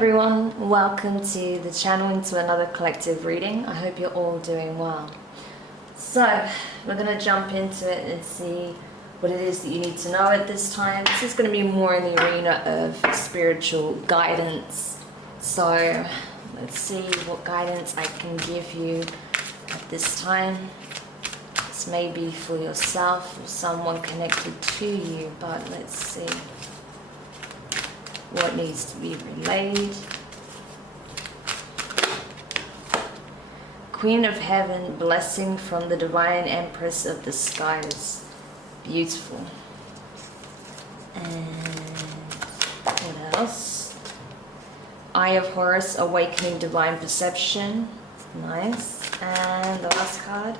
everyone, welcome to the channel, into another collective reading. I hope you're all doing well. So we're going to jump into it and see what it is that you need to know at this time. This is going to be more in the arena of spiritual guidance. So let's see what guidance I can give you at this time. This may be for yourself or someone connected to you, but let's see what needs to be relayed. Queen of Heaven, blessing from the Divine Empress of the Skies. Beautiful. And what else? Eye of Horus, awakening divine perception. Nice. And the last card.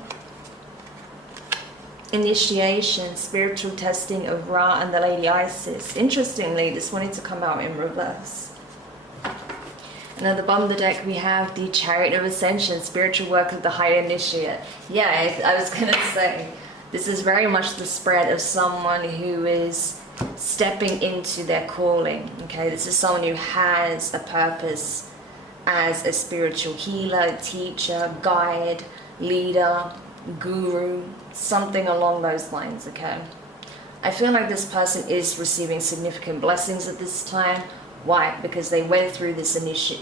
Initiation, spiritual testing of Ra and the Lady Isis. Interestingly, this wanted to come out in reverse. And at the bottom of the deck, we have the Chariot of Ascension, spiritual work of the higher initiate. Yeah, I was going to say, this is very much the spread of someone who is stepping into their calling. Okay, this is someone who has a purpose as a spiritual healer, teacher, guide, leader, guru, something along those lines. Okay, I feel like this person is receiving significant blessings at this time. Why? Because they went through this initiation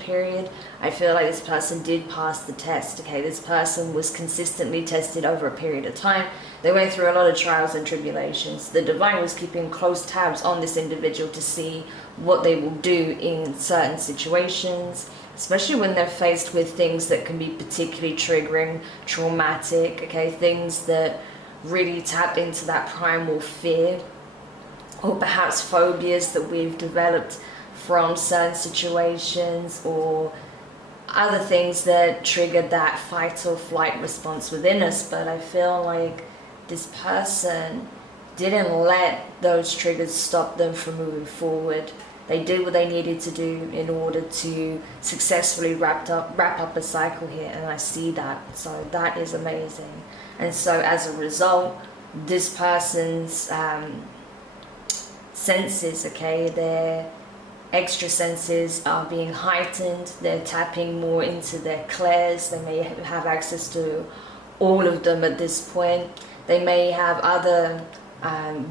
period. I feel like this person did pass the test. Okay, this person was consistently tested over a period of time. They went through a lot of trials and tribulations. The divine was keeping close tabs on this individual to see what they will do in certain situations, especially when they're faced with things that can be particularly triggering, traumatic, okay, things that really tap into that primal fear, or perhaps phobias that we've developed from certain situations, or other things that triggered that fight or flight response within us. But I feel like this person didn't let those triggers stop them from moving forward. They did what they needed to do in order to successfully wrap up a cycle here, and I see that. So that is amazing. And so as a result, this person's senses, okay, their extra senses are being heightened. They're tapping more into their clairs. They may have access to all of them at this point. They may have other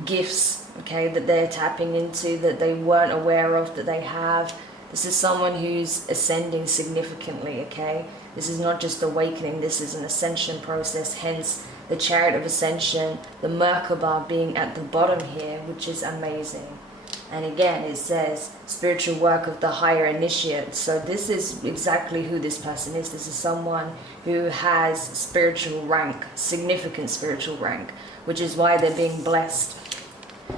gifts, okay, that they're tapping into that they weren't aware of that they have. This is someone who's ascending significantly, okay? This is not just awakening, this is an ascension process, hence the Chariot of Ascension, the Merkaba being at the bottom here, which is amazing. And again, it says spiritual work of the higher initiate. So this is exactly who this person is. This is someone who has spiritual rank, significant spiritual rank, which is why they're being blessed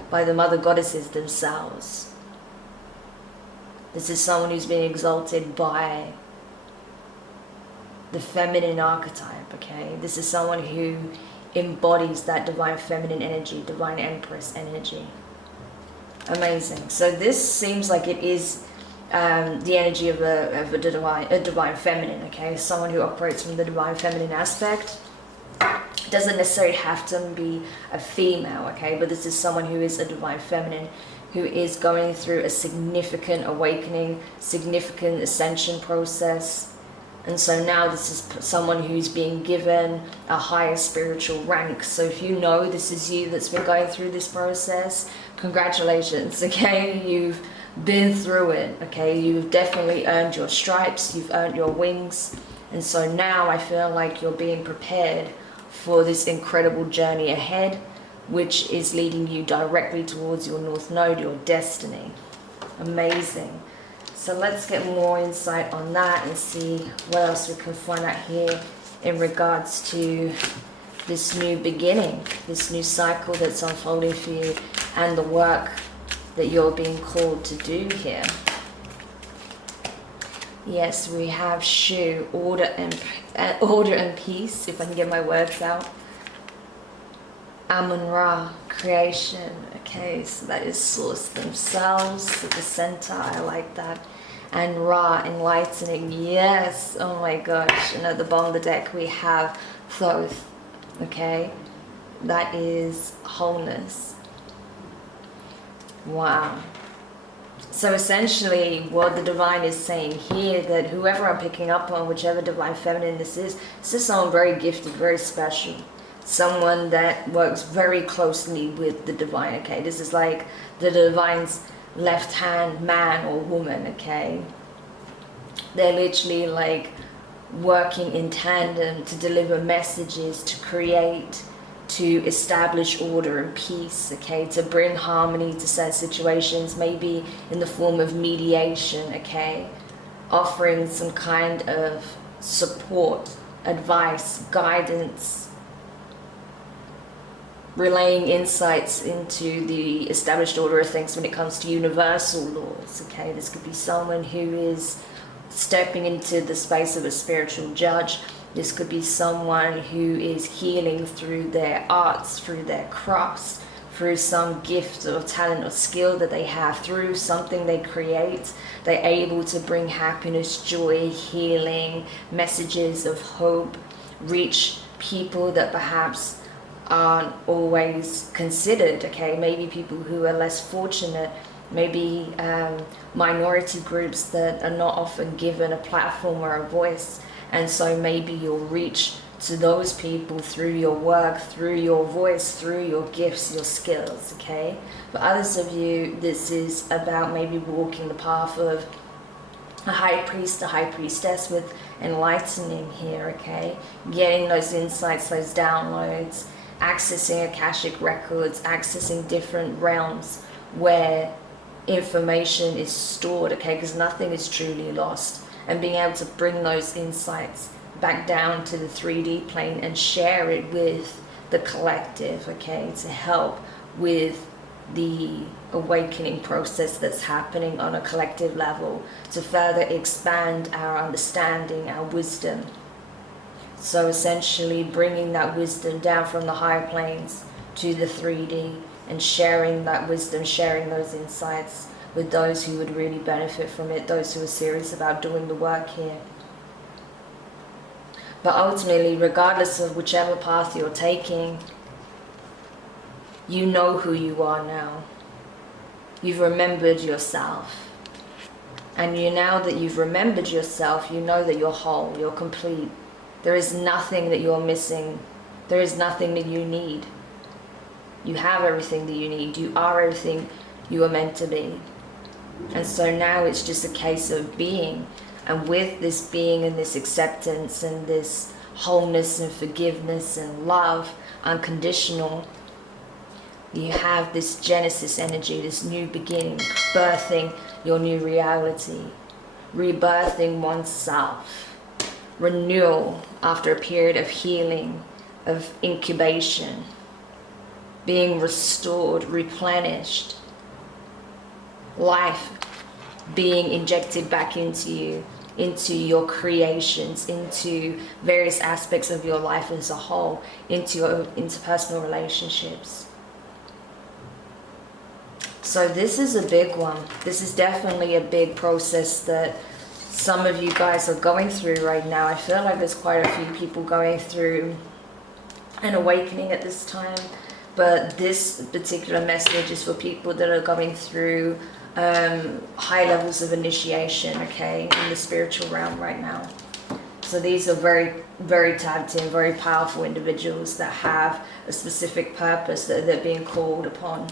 by the mother goddesses themselves. This is someone who's being exalted by the feminine archetype, okay? This is someone who embodies that divine feminine energy, divine empress energy. Amazing. So this seems like it is the energy of a divine feminine, okay? Someone who operates from the divine feminine aspect. It doesn't necessarily have to be a female, okay? But this is someone who is a divine feminine, who is going through a significant awakening, significant ascension process. And so now this is someone who's being given a higher spiritual rank. So if you know this is you that's been going through this process, congratulations, okay? You've been through it, okay? You've definitely earned your stripes, you've earned your wings. And so now I feel like you're being prepared for this incredible journey ahead, which is leading you directly towards your North Node, your destiny. Amazing. So let's get more insight on that and see what else we can find out here in regards to this new beginning, this new cycle that's unfolding for you, and the work that you're being called to do here. Yes, we have Shu, order and peace, if I can get my words out. Amun-Ra, creation. Okay, so that is source themselves at the center. I like that. And Ra, enlightening. Yes, oh my gosh. And at the bottom of the deck we have Thoth. Okay, that is wholeness. Wow. So essentially what the divine is saying here, that whoever I'm picking up on, whichever divine feminine this is someone very gifted, very special. Someone that works very closely with the divine, okay? This is like the divine's left hand man or woman, okay? They're literally like working in tandem to deliver messages, to create, to establish order and peace, okay, to bring harmony to certain situations, maybe in the form of mediation, okay, offering some kind of support, advice, guidance, relaying insights into the established order of things when it comes to universal laws, okay. This could be someone who is stepping into the space of a spiritual judge. This could be someone who is healing through their arts, through their crafts, through some gift or talent or skill that they have, through something they create. They're able to bring happiness, joy, healing, messages of hope, reach people that perhaps aren't always considered, okay? Maybe people who are less fortunate, maybe minority groups that are not often given a platform or a voice. And so maybe you'll reach to those people through your work, through your voice, through your gifts, your skills, okay? For others of you, this is about maybe walking the path of a high priest, a high priestess with enlightening here, okay? Getting those insights, those downloads, accessing Akashic records, accessing different realms where information is stored, okay? Because nothing is truly lost. And being able to bring those insights back down to the 3D plane and share it with the collective, okay, to help with the awakening process that's happening on a collective level, to further expand our understanding, our wisdom. So essentially bringing that wisdom down from the higher planes to the 3D and sharing that wisdom, sharing those insights with those who would really benefit from it, those who are serious about doing the work here. But ultimately, regardless of whichever path you're taking, you know who you are now. You've remembered yourself. And now that you've remembered yourself, you know that you're whole, you're complete. There is nothing that you're missing. There is nothing that you need. You have everything that you need. You are everything you are meant to be. And so now it's just a case of being. And with this being and this acceptance and this wholeness and forgiveness and love, unconditional, you have this Genesis energy, this new beginning, birthing your new reality, rebirthing oneself, renewal after a period of healing, of incubation, being restored, replenished, life being injected back into you, into your creations, into various aspects of your life as a whole, into your interpersonal relationships. So this is a big one. This is definitely a big process that some of you guys are going through right now. I feel like there's quite a few people going through an awakening at this time, but this particular message is for people that are going through high levels of initiation, okay, in the spiritual realm right now. So these are very, very tapped in, very powerful individuals that have a specific purpose that they're being called upon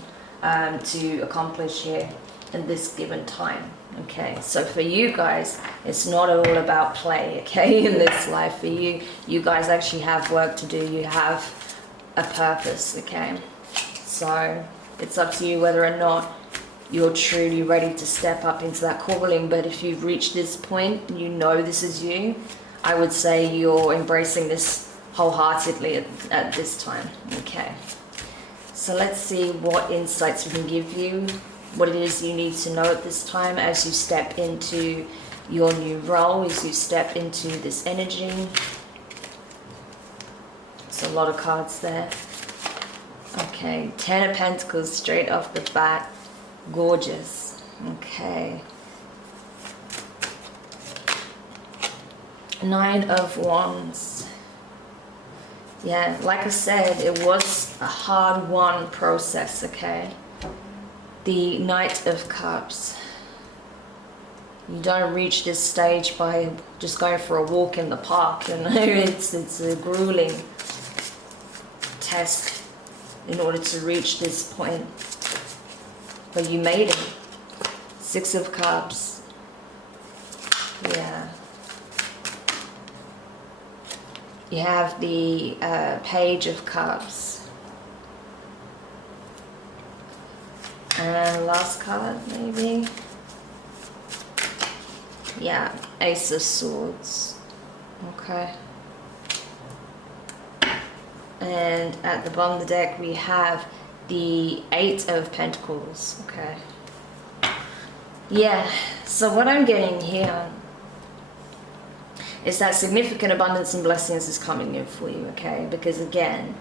to accomplish here in this given time, okay. So for you guys, it's not all about play, okay, in this life. For you, you guys actually have work to do. You have a purpose, okay. So it's up to you whether or not you're truly ready to step up into that calling. But if you've reached this point, you know this is you, I would say you're embracing this wholeheartedly at this time, okay. So let's see what insights we can give you, what it is you need to know at this time as you step into your new role, as you step into this energy. There's a lot of cards there. Okay, 10 of Pentacles straight off the bat. Gorgeous. Okay. 9 of Wands. Yeah, like I said, it was a hard-won process, okay? The Knight of Cups. You don't reach this stage by just going for a walk in the park, you know. It's a grueling test in order to reach this point. But you made it. 6 of Cups. Yeah. You have the Page of Cups. And last card, maybe. Yeah, Ace of Swords. Okay. And at the bottom of the deck, we have the 8 of Pentacles. Okay. Yeah, so what I'm getting here is that significant abundance and blessings is coming in for you, okay? Because again,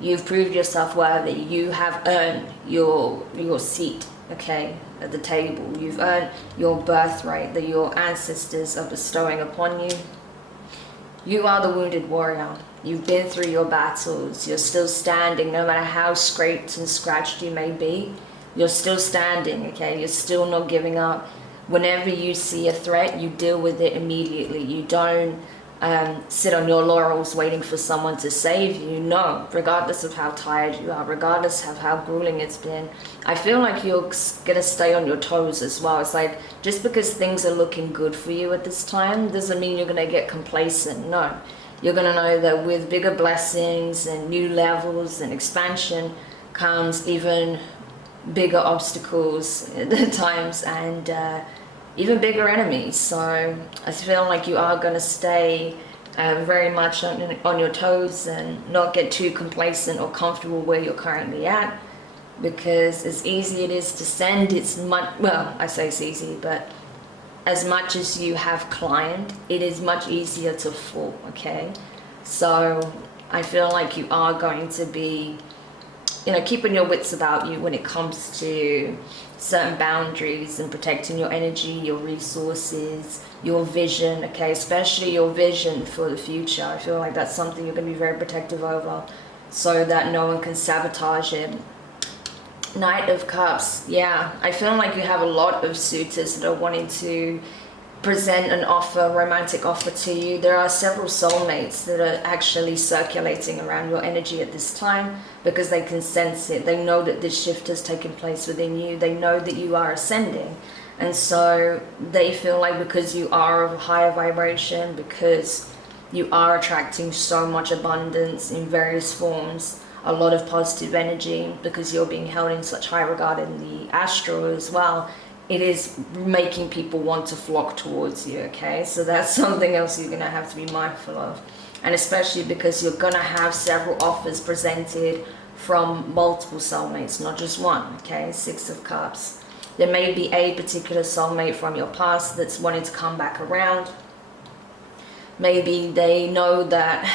you've proved yourself worthy. You have earned your seat, okay, at the table. You've earned your birthright that your ancestors are bestowing upon you. You are the wounded warrior. You've been through your battles. You're still standing, no matter how scraped and scratched you may be. You're still standing, okay? You're still not giving up. Whenever you see a threat, you deal with it immediately. You don't sit on your laurels waiting for someone to save you. No, regardless of how tired you are, regardless of how grueling it's been, I feel like you're gonna stay on your toes as well. It's like, just because things are looking good for you at this time doesn't mean you're gonna get complacent. No, you're gonna know that with bigger blessings and new levels and expansion comes even bigger obstacles at times, and even bigger enemies. So I feel like you are going to stay very much on your toes and not get too complacent or comfortable where you're currently at, because as easy it is to send, it's much, well, I say it's easy, but as much as you have climbed, it is much easier to fall, okay? So I feel like you are going to be, you know, keeping your wits about you when it comes to certain boundaries and protecting your energy, your resources, your vision, okay, especially your vision for the future. I feel like that's something you're going to be very protective over so that no one can sabotage it. Knight of Cups. Yeah, I feel like you have a lot of suitors that are wanting to present an offer, romantic offer to you. There are several soulmates that are actually circulating around your energy at this time because they can sense it. They know that this shift has taken place within you. They know that you are ascending. And so they feel like because you are of a higher vibration, because you are attracting so much abundance in various forms, a lot of positive energy, because you're being held in such high regard in the astral as well, it is making people want to flock towards you, okay? So that's something else you're gonna have to be mindful of. And especially because you're gonna have several offers presented from multiple soulmates, not just one, okay? 6 of Cups. There may be a particular soulmate from your past that's wanting to come back around. Maybe they know that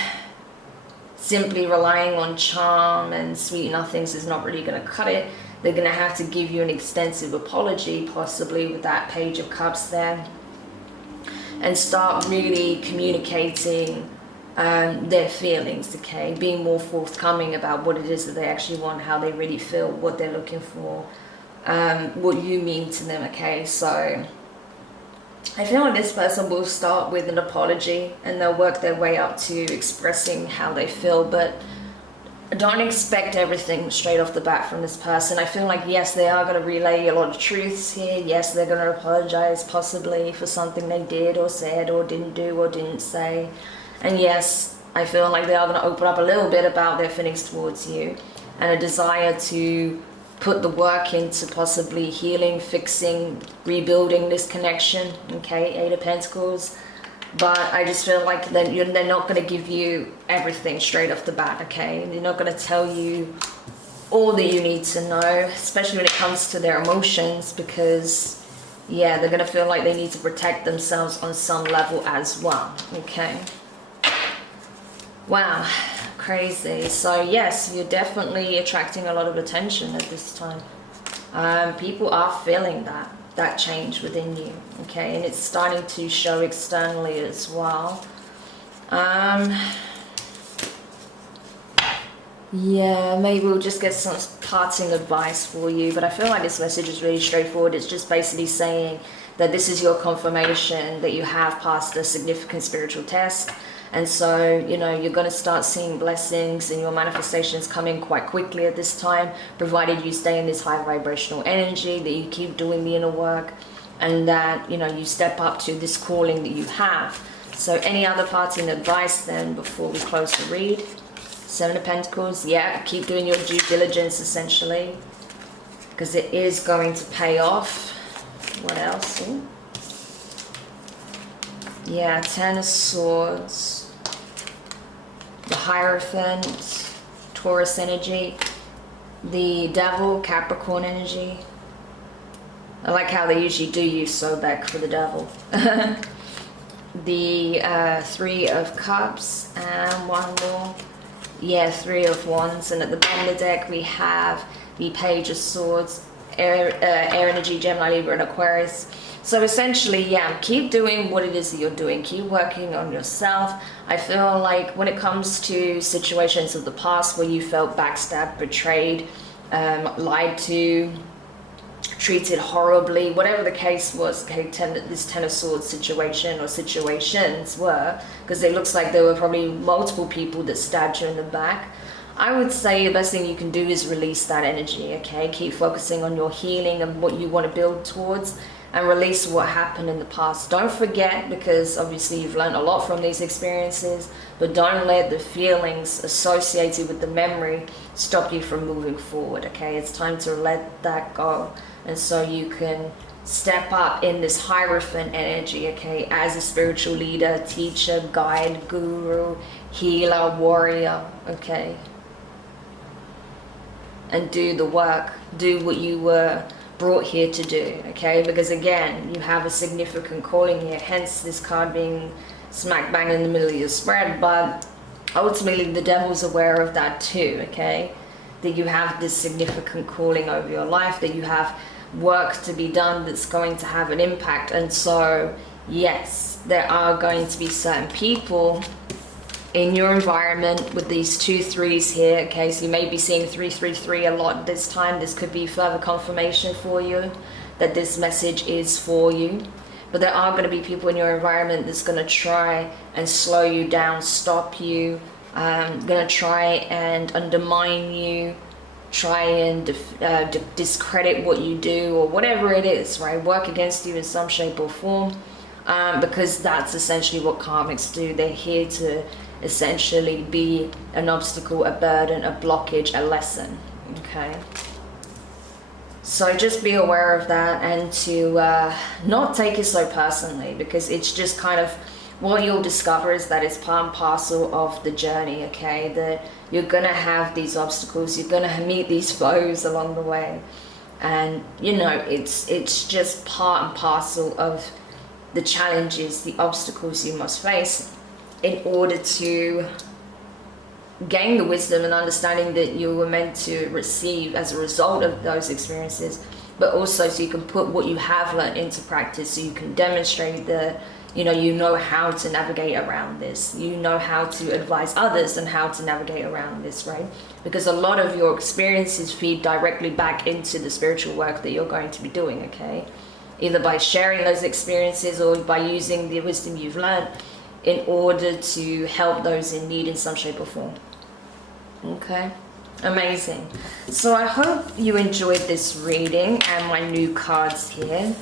simply relying on charm and sweet nothings is not really gonna cut it. They're going to have to give you an extensive apology, possibly with that Page of Cups there, and start really communicating their feelings, okay? Being more forthcoming about what it is that they actually want, how they really feel, what they're looking for, what you mean to them, okay? So I feel like this person will start with an apology and they'll work their way up to expressing how they feel, but don't expect everything straight off the bat from this person. I feel like, yes, they are going to relay a lot of truths here. Yes, they're going to apologize possibly for something they did or said or didn't do or didn't say. And yes, I feel like they are going to open up a little bit about their feelings towards you and a desire to put the work into possibly healing, fixing, rebuilding this connection, okay? 8 of Pentacles. But I just feel like they're not going to give you everything straight off the bat, okay? They're not going to tell you all that you need to know, especially when it comes to their emotions, because, yeah, they're going to feel like they need to protect themselves on some level as well, okay? Wow, crazy. So, yes, you're definitely attracting a lot of attention at this time. People are feeling that change within you, okay, and it's starting to show externally as well. Yeah, maybe we'll just get some parting advice for you, but I feel like this message is really straightforward. It's just basically saying that this is your confirmation that you have passed a significant spiritual test. And so, you know, you're going to start seeing blessings and your manifestations coming quite quickly at this time, provided you stay in this high vibrational energy, that you keep doing the inner work, and that, you know, you step up to this calling that you have. So any other parting advice then before we close the read? Seven of Pentacles. Yeah, keep doing your due diligence, essentially, because it is going to pay off. What else? Ooh. Yeah, Ten of Swords, the Hierophant, Taurus energy, the Devil, Capricorn energy. I like how they usually do use Sobek for the Devil. The Three of Cups, and one more. Yeah, Three of Wands. And at the bottom of the deck we have the Page of Swords, air energy, Gemini, Libra, and Aquarius. So essentially, yeah, keep doing what it is that you're doing. Keep working on yourself. I feel like when it comes to situations of the past where you felt backstabbed, betrayed, lied to, treated horribly, whatever the case was, okay, this Ten of Swords situation or situations were, because it looks like there were probably multiple people that stabbed you in the back. I would say the best thing you can do is release that energy, okay? Keep focusing on your healing and what you want to build towards, and release what happened in the past. Don't forget, because obviously you've learned a lot from these experiences, but don't let the feelings associated with the memory stop you from moving forward, okay? It's time to let that go. And so you can step up in this Hierophant energy, okay, as a spiritual leader, teacher, guide, guru, healer, warrior, okay? And do the work, do what you were brought here to do, okay? Because again, you have a significant calling here, hence this card being smack bang in the middle of your spread. But ultimately the Devil's aware of that too, okay? That you have this significant calling over your life, that you have work to be done that's going to have an impact. And so yes, there are going to be certain people in your environment with these 2 3s here, okay? So you may be seeing 333 a lot this time. This could be further confirmation for you that this message is for you. But there are going to be people in your environment that's going to try and slow you down, stop you, going to try and undermine you, try and discredit what you do, or whatever it is, right? Work against you in some shape or form, because that's essentially what karmics do. They're here to essentially be an obstacle, a burden, a blockage, a lesson, okay? So just be aware of that, and to not take it so personally, because it's just kind of what you'll discover is that it's part and parcel of the journey, okay? That you're gonna have these obstacles, you're gonna meet these foes along the way, and you know, it's just part and parcel of the challenges, the obstacles you must face in order to gain the wisdom and understanding that you were meant to receive as a result of those experiences, but also so you can put what you have learned into practice, so you can demonstrate that you know how to navigate around this, you know how to advise others and how to navigate around this, right? Because a lot of your experiences feed directly back into the spiritual work that you're going to be doing, okay? Either by sharing those experiences or by using the wisdom you've learned in order to help those in need in some shape or form. Okay, amazing. So I hope you enjoyed this reading and my new cards here.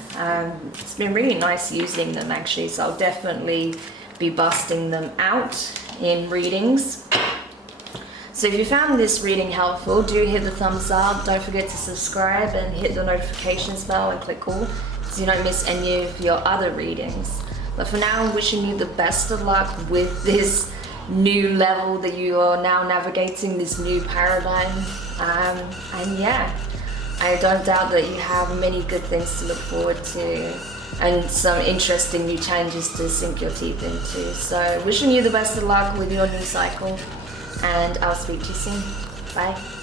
It's been really nice using them actually, so I'll definitely be busting them out in readings. So if you found this reading helpful, do hit the thumbs up. Don't forget to subscribe and hit the notifications bell and click all so you don't miss any of your other readings. But for now, I'm wishing you the best of luck with this new level that you are now navigating, this new paradigm. And yeah, I don't doubt that you have many good things to look forward to and some interesting new challenges to sink your teeth into. So wishing you the best of luck with your new cycle, and I'll speak to you soon. Bye.